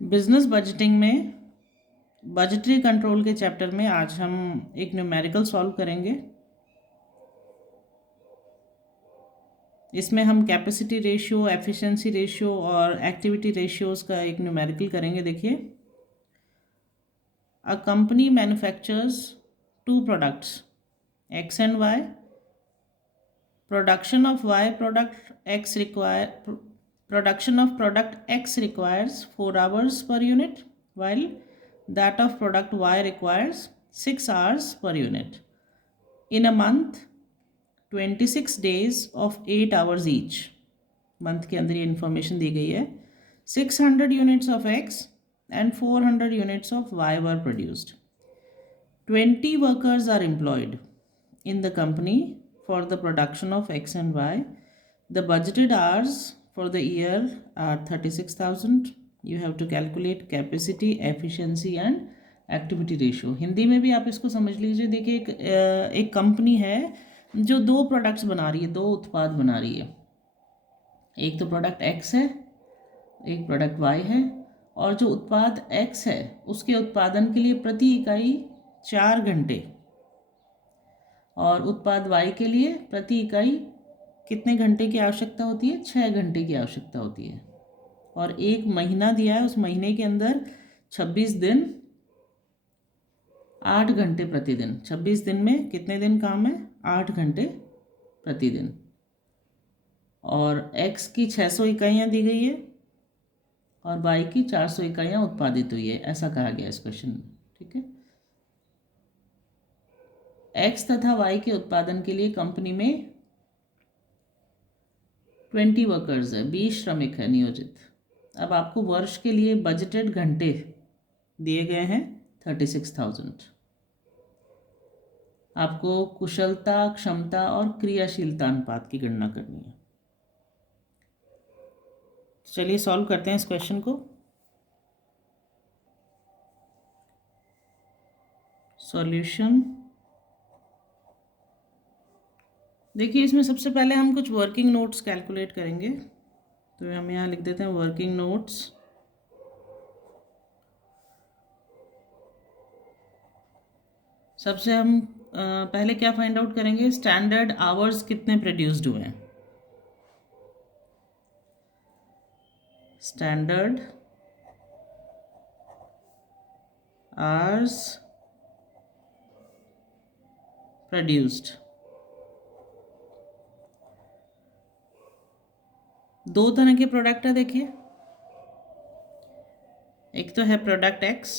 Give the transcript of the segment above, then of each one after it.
Business budgeting में budgetary control के chapter में आज हम एक न्यूमेरिकल सॉल्व करेंगे। इसमें हम कैपेसिटी रेशियो, एफिशिएंसी रेशियो और एक्टिविटी रेशियोज का एक न्यूमेरिकल करेंगे। देखिए, a company manufactures two products X and Y. Production of product X requires 4 hours per unit, while that of product Y requires 6 hours per unit. In a month, 26 days of 8 hours each. Month के अंदर ये information दी गई है। 600 units of X and 400 units of Y were produced. 20 workers are employed in the company for the production of X and Y. The budgeted hours for the year are 36,000. You have to calculate capacity, efficiency and activity ratio. Hindi में भी आप इसको समझ लीजिए। देखिए, एक company है जो दो प्रोडक्ट्स बना रही है, दो उत्पाद बना रही है। एक तो प्रोडक्ट एक्स है, एक प्रोडक्ट वाई है, और जो उत्पाद एक्स है उसके उत्पादन के लिए प्रति इकाई 4 घंटे और उत्पाद वाई के लिए प्रति इकाई कितने घंटे की आवश्यकता होती है? 6 घंटे की आवश्यकता होती है। और एक महीना दिया है, उस महीने के अंदर 26 दिन 8 घंटे प्रतिदिन। 26 दिन में कितने दिन काम है? 8 घंटे प्रतिदिन। और एक्स की 600 इकाइयाँ दी गई है और वाई की 400 इकाइयाँ उत्पादित हुई है, ऐसा कहा गया इस क्वेश्चन में। ठीक है, एक्स तथा वाई के उत्पादन के लिए कंपनी में 20 वर्कर्स है, 20 श्रमिक है नियोजित। अब आपको वर्ष के लिए बजटेड घंटे दिए गए हैं 36,000। आपको कुशलता, क्षमता और क्रियाशीलता अनुपात की गणना करनी है। चलिए सॉल्व करते हैं इस क्वेश्चन को। सॉल्यूशन। देखिए, इसमें सबसे पहले हम कुछ वर्किंग नोट्स कैलकुलेट करेंगे। तो हम यहाँ लिख देते हैं वर्किंग नोट्स। सबसे हम पहले क्या फाइंड आउट करेंगे? स्टैंडर्ड आवर्स कितने प्रोड्यूस्ड हुए हैं। Standard hours produced. दो तरह के प्रोडक्ट है। देखिए, एक तो है प्रोडक्ट एक्स,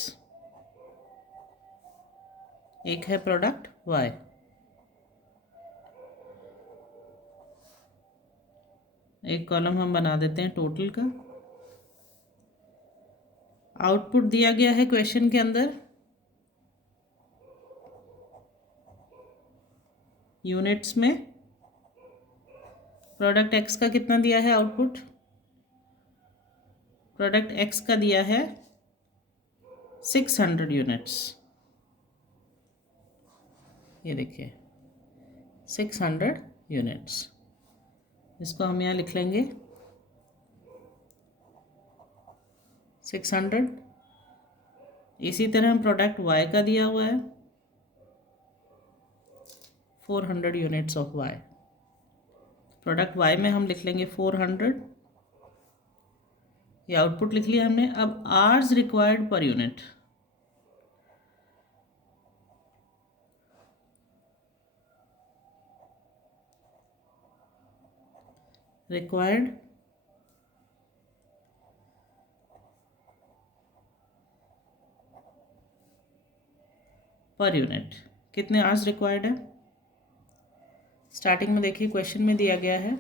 एक है प्रोडक्ट वाई। एक कॉलम हम बना देते हैं टोटल का। आउटपुट दिया गया है क्वेश्चन के अंदर यूनिट्स में। प्रोडक्ट एक्स का कितना दिया है आउटपुट? प्रोडक्ट एक्स का दिया है 600 यूनिट्स। ये देखिए 600 यूनिट्स। इसको हम यहाँ लिख लेंगे 600। इसी तरह प्रोडक्ट वाई का दिया हुआ है 400 units of Y. Product Y में हम लिख लेंगे 400। ये आउटपुट लिख लिया हमने। अब hours required per unit. Required per unit, कितने आवर्स रिक्वायर्ड है? स्टार्टिंग में देखिए क्वेश्चन में दिया गया है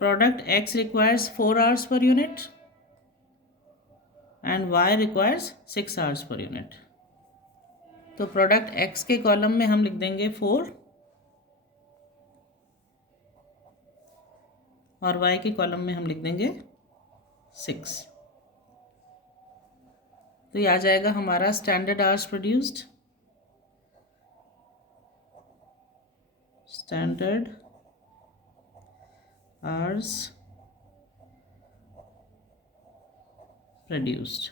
product X requires 4 hours per unit and Y requires 6 hours per unit. तो प्रोडक्ट एक्स के कॉलम में हम लिख देंगे 4 और वाई के कॉलम में हम लिख देंगे 6। तो ये आ जाएगा हमारा standard hours produced. Standard hours produced.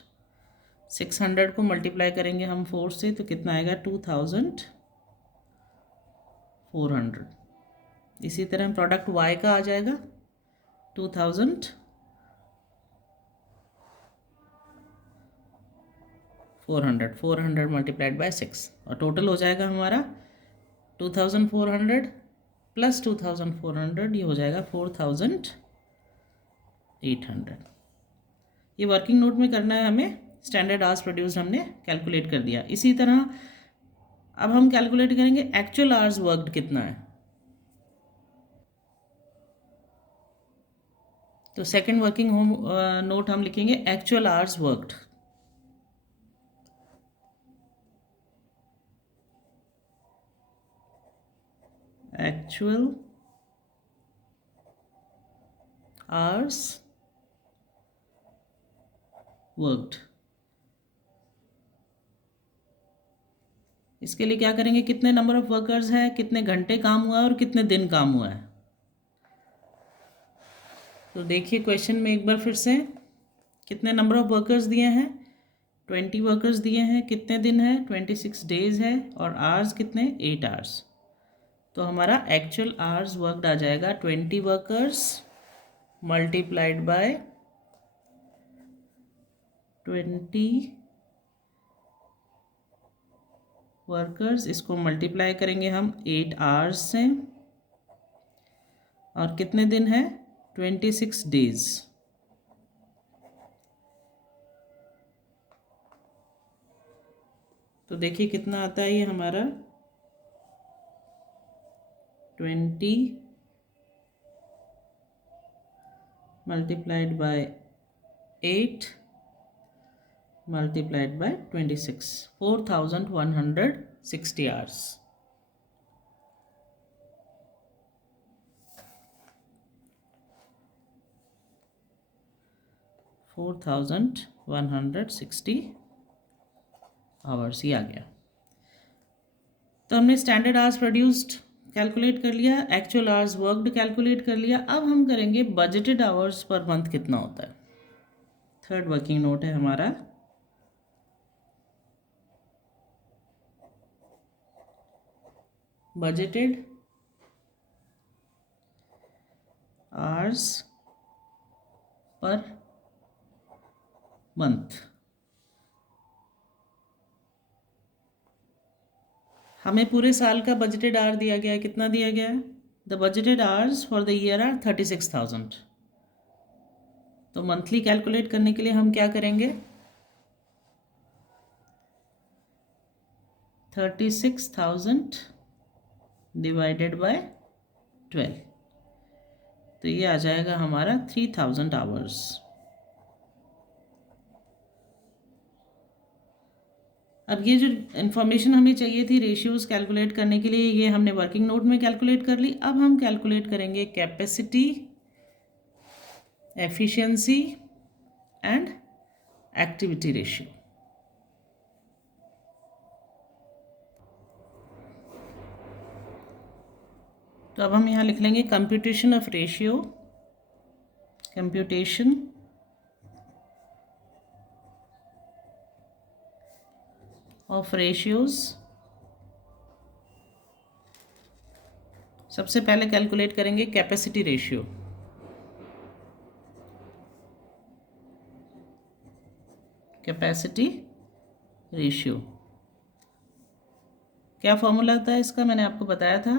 600 को मल्टीप्लाई करेंगे हम 4 से तो कितना आएगा 2400। इसी तरह प्रोडक्ट वाई का आ जाएगा 400 मल्टीप्लाइड बाय 6 और टोटल हो जाएगा हमारा 2400 प्लस 2400, ये हो जाएगा 4800। ये वर्किंग नोट में करना है हमें। स्टैंडर्ड आवर्स प्रोड्यूस्ड हमने कैलकुलेट कर दिया। इसी तरह अब हम कैलकुलेट करेंगे एक्चुअल आवर्स वर्कड कितना है। तो सेकंड वर्किंग होम नोट हम लिखेंगे actual hours worked. Actual hours worked. इसके लिए क्या करेंगे, कितने नंबर ऑफ वर्कर्स है, कितने घंटे काम हुआ है और कितने दिन काम हुआ है। तो देखिए क्वेश्चन में एक बार फिर से, कितने नंबर ऑफ वर्कर्स दिए हैं, 20 वर्कर्स दिए हैं, कितने दिन है 26 डेज है, और आवर्स कितने 8 आवर्स। तो हमारा एक्चुअल आवर्स वर्कड आ जाएगा 20 वर्कर्स मल्टीप्लाइड बाय 20 वर्कर्स। इसको मल्टीप्लाई करेंगे हम 8 आवर्स से, और कितने दिन है 26 डेज। तो देखिए कितना आता है ये हमारा 20 multiplied by 8 multiplied by 26, 4160 hours. $4160 hours ही आ गया। तो हमने स्टैंडर्ड आवर्स प्रोड्यूस्ड कैलकुलेट कर लिया, एक्चुअल आवर्स वर्कड कैलकुलेट कर लिया। अब हम करेंगे बजटेड आवर्स पर मंथ कितना होता है। थर्ड वर्किंग नोट है हमारा बजटेड आवर्स पर मंथ। हमें पूरे साल का बजटेड आवर दिया गया है, कितना दिया गया है, the budgeted hours for the year are 36,000। तो मंथली कैलकुलेट करने के लिए हम क्या करेंगे, 36,000 डिवाइडेड बाय 12, तो ये आ जाएगा हमारा 3000 आवर्स। अब ये जो इन्फॉर्मेशन हमें चाहिए थी रेशियोज कैलकुलेट करने के लिए, ये हमने वर्किंग नोट में कैलकुलेट कर ली। अब हम कैलकुलेट करेंगे capacity, efficiency and activity ratio. तो अब हम यहाँ लिख लेंगे computation of ratio, computation of ratios. सबसे पहले कैलकुलेट करेंगे कैपेसिटी रेशियो। कैपेसिटी रेशियो क्या फॉर्मूला होता है इसका, मैंने आपको बताया था,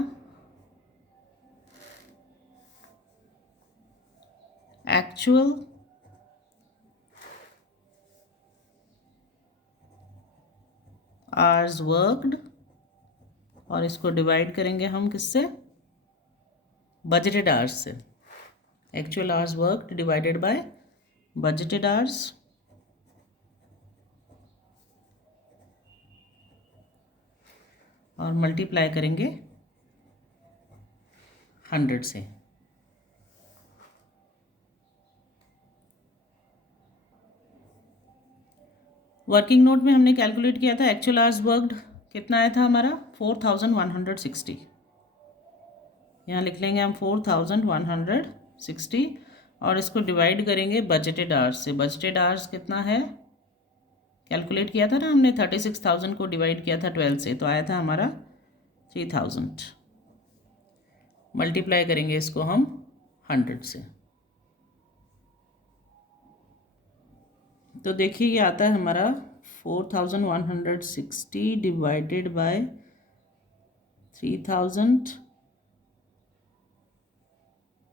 एक्चुअल आवर्स वर्कड, और इसको डिवाइड करेंगे हम किससे, बजटेड आवर्स से। Actual hours worked divided by budgeted hours, और मल्टीप्लाई करेंगे 100 से। वर्किंग नोट में हमने कैलकुलेट किया था एक्चुअल आवर्स वर्कड कितना आया था हमारा 4160। यहाँ लिख लेंगे हम 4160 60 और इसको डिवाइड करेंगे बजटेड आवर्स से। बजटेड आवर्स कितना है, कैलकुलेट किया था ना हमने, 36,000 को डिवाइड किया था 12 से, तो आया था हमारा 3000। मल्टीप्लाई करेंगे इसको हम 100 से, तो देखिए ये आता है हमारा 4160 डिवाइडेड बाय 3000,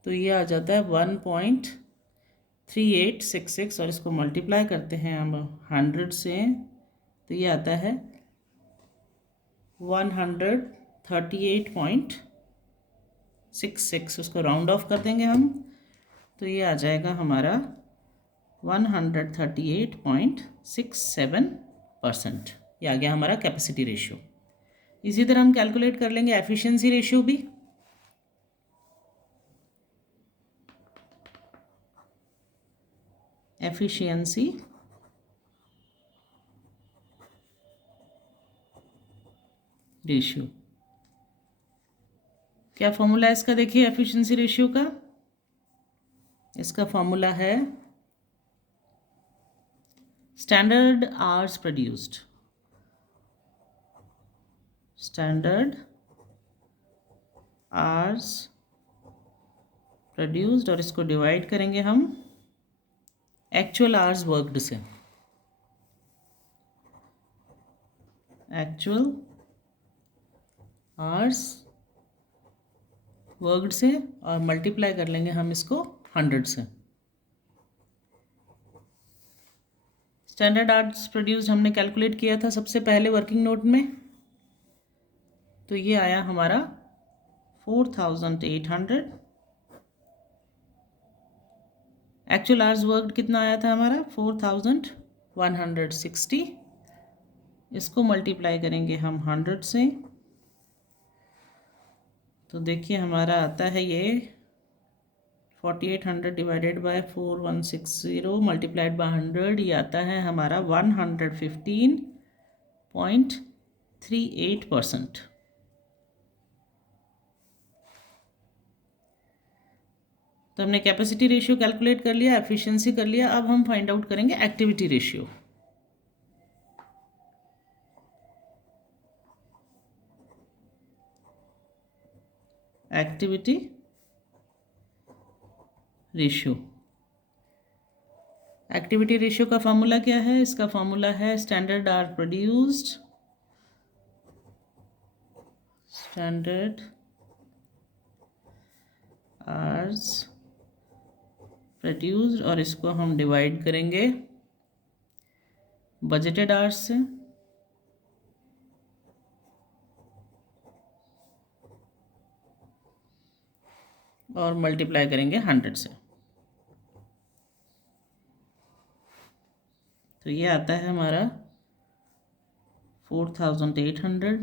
तो ये आ जाता है 1.3866 और इसको मल्टीप्लाई करते हैं हम 100 से, तो ये आता है 138.66। उसको राउंड ऑफ कर देंगे हम, तो ये आ जाएगा हमारा 138.67%। ये आ गया हमारा कैपेसिटी रेशियो। इसी तरह हम कैलकुलेट कर लेंगे एफिशिएंसी रेशियो भी। एफिशिएंसी रेशियो, क्या फॉर्मूला है इसका, देखिए एफिशिएंसी रेशियो का, इसका फॉर्मूला है standard hours produced, standard hours produced और इसको डिवाइड करेंगे हम एक्चुअल आवर्स वर्कड से, एक्चुअल आवर्स वर्कड से, और मल्टीप्लाई कर लेंगे हम इसको 100 से। स्टैंडर्ड आवर्स प्रोड्यूस्ड हमने कैलकुलेट किया था सबसे पहले वर्किंग नोट में, तो ये आया हमारा 4800। एक्चुअल आवर्स वर्कड कितना आया था हमारा 4160, इसको मल्टीप्लाई करेंगे हम 100 से, तो देखिए हमारा आता है ये 4800 डिवाइडेड बाय 4160 मल्टीप्लाइड बाय 100, ये आता है हमारा 115.38%। तो हमने कैपेसिटी रेशियो कैलकुलेट कर लिया, एफिशिएंसी कर लिया, अब हम फाइंड आउट करेंगे activity ratio. Activity ratio, activity ratio का फॉर्मूला क्या है, इसका फॉर्मूला है standard our produced, standard hours produced और इसको हम डिवाइड करेंगे बजटेड आवर्स से, और मल्टीप्लाई करेंगे 100 से, तो ये आता है हमारा 4800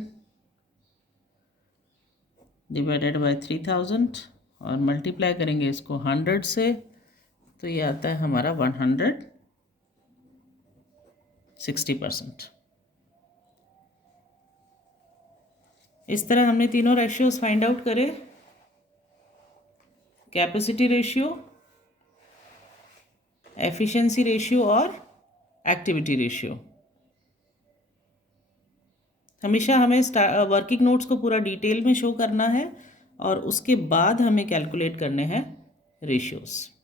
डिवाइडेड बाय 3000 और मल्टीप्लाई करेंगे इसको 100 से, तो ये आता है हमारा 160%। इस तरह हमने तीनों रेशियोज फाइंड आउट करे, कैपेसिटी रेशियो, एफिशिएंसी रेशियो और एक्टिविटी रेशियो। हमेशा हमें वर्किंग नोट्स को पूरा डिटेल में शो करना है और उसके बाद हमें कैलकुलेट करने हैं रेशियोज।